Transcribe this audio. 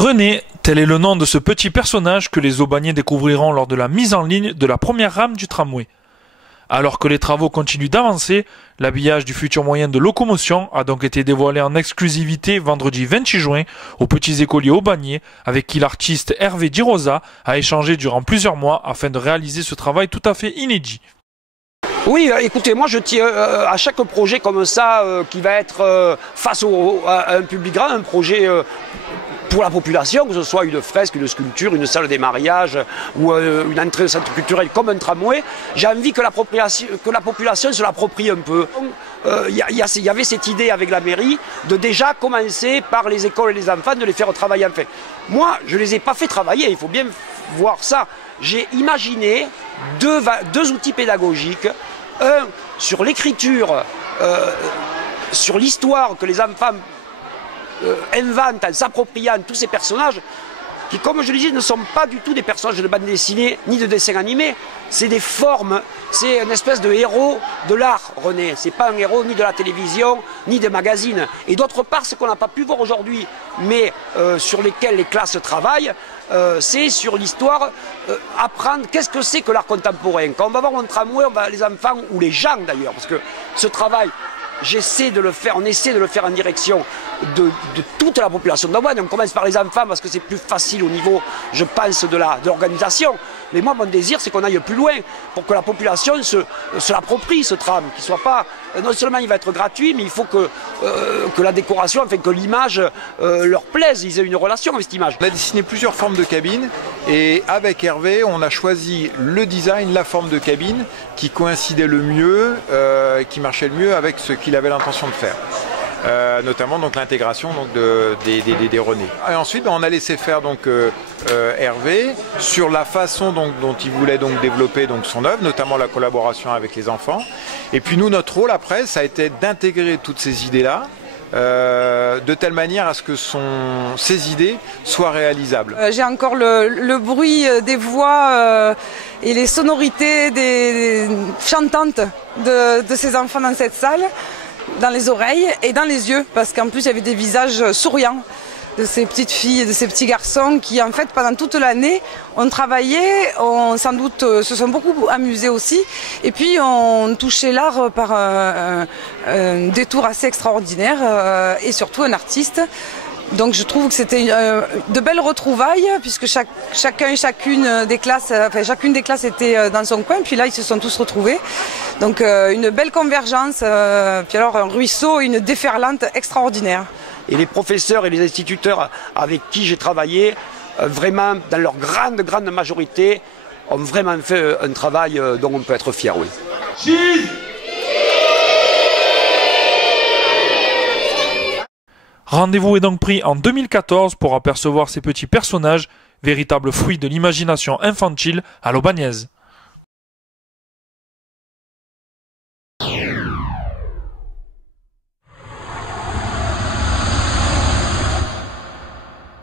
René, tel est le nom de ce petit personnage que les Aubagnais découvriront lors de la mise en ligne de la première rame du tramway. Alors que les travaux continuent d'avancer, l'habillage du futur moyen de locomotion a donc été dévoilé en exclusivité vendredi 28 juin aux petits écoliers aubagnais avec qui l'artiste Hervé Di Rosa a échangé durant plusieurs mois afin de réaliser ce travail tout à fait inédit. Oui, écoutez, moi je tiens à chaque projet comme ça qui va être face à un public grand, un projet pour la population, que ce soit une fresque, une sculpture, une salle des mariages ou une entrée de centre culturel comme un tramway, j'ai envie que la population se l'approprie un peu. Il y avait cette idée avec la mairie de déjà commencer par les écoles et les enfants, de les faire travailler en fait. Moi, je ne les ai pas fait travailler, il faut bien voir ça. J'ai imaginé deux outils pédagogiques, un sur l'écriture, sur l'histoire que les enfants inventent en s'appropriant tous ces personnages qui, comme je le disais, ne sont pas du tout des personnages de bande dessinée ni de dessin animé, c'est des formes, c'est une espèce de héros de l'art, René. C'est pas un héros ni de la télévision, ni des magazines. Et d'autre part, ce qu'on n'a pas pu voir aujourd'hui, mais sur lesquels les classes travaillent, c'est sur l'histoire, apprendre qu'est-ce que c'est que l'art contemporain. Quand on va voir un tramway, les enfants, ou les gens d'ailleurs, parce que ce travail, on essaie de le faire en direction de toute la population d'Aubagne. On commence par les enfants parce que c'est plus facile au niveau, je pense, de l'organisation. Mais moi, mon désir, c'est qu'on aille plus loin pour que la population se l'approprie, ce tram. Qu'il soit pas, non seulement il va être gratuit, mais il faut que la décoration, enfin que l'image leur plaise, ils aient une relation avec cette image. On a dessiné plusieurs formes de cabines et avec Hervé, on a choisi le design, la forme de cabine qui coïncidait le mieux, qui marchait le mieux avec ce qu'il avait l'intention de faire. Notamment donc l'intégration donc des René. Et ensuite on a laissé faire donc Hervé sur la façon dont il voulait donc développer donc son œuvre, notamment la collaboration avec les enfants. Et puis nous, notre rôle après, ça a été d'intégrer toutes ces idées-là de telle manière à ce que ces idées soient réalisables. J'ai encore le bruit des voix et les sonorités chantantes de ces enfants dans cette salle, dans les oreilles et dans les yeux, parce qu'en plus il y avait des visages souriants de ces petites filles et de ces petits garçons qui en fait pendant toute l'année ont travaillé, sans doute se sont beaucoup amusés aussi, et puis ont touché l'art par un détour assez extraordinaire et surtout un artiste. Donc je trouve que c'était de belles retrouvailles puisque chacun et chacune des classes, chacune des classes était dans son coin, puis là ils se sont tous retrouvés. Donc une belle convergence, puis alors un ruisseau, une déferlante extraordinaire. Et les professeurs et les instituteurs avec qui j'ai travaillé, vraiment dans leur grande majorité, ont vraiment fait un travail dont on peut être fier, oui. Rendez-vous est donc pris en 2014 pour apercevoir ces petits personnages, véritables fruits de l'imagination infantile à l'aubagnaise.